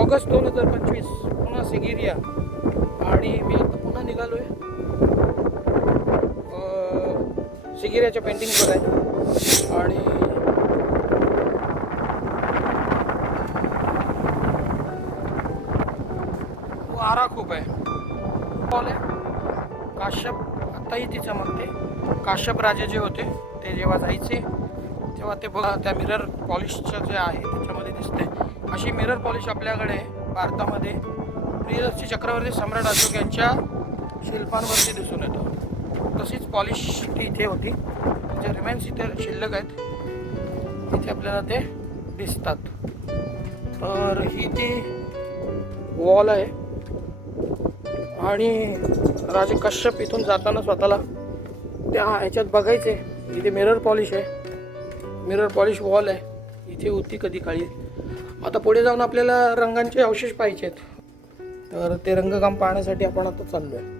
August 2025 पुन्हा सिगिरिया. आणि मी आता पुन्हा निघालोय सिगिरियाच्या पेंटिंग बघायला. आणि वारा खूप आहे. काश्यप आत्ताही ती चमकते. काश्यप राजे जे होते ते जेव्हा जायचे तेव्हा ते बघा त्या मिरर पॉलिशचं जे आहे त्याच्यामध्ये दिसते. अशी मिरर पॉलिश आपल्याकडे भारतामध्ये प्रियदर्शी चक्रवर्ती सम्राट अशोक यांच्या शिल्पांवरती दिसून येतं. तशीच पॉलिश ती इथे होती. त्याचे रिमेन्स इथे शिल्लक आहेत. इथे आपल्याला ते दिसतात. तर ही ती वॉल आहे. आणि राजे कश्यप इथून जाताना स्वतःला त्या ह्याच्यात बघायचे. इथे मिरर पॉलिश आहे. मिरर पॉलिश वॉल आहे. इथे होती कधी काळी. आता पुढे जाऊन आपल्याला रंगांचे अवशेष पाहिजेत. तर ते रंगकाम पाहण्यासाठी आपण आता चाललो आहे.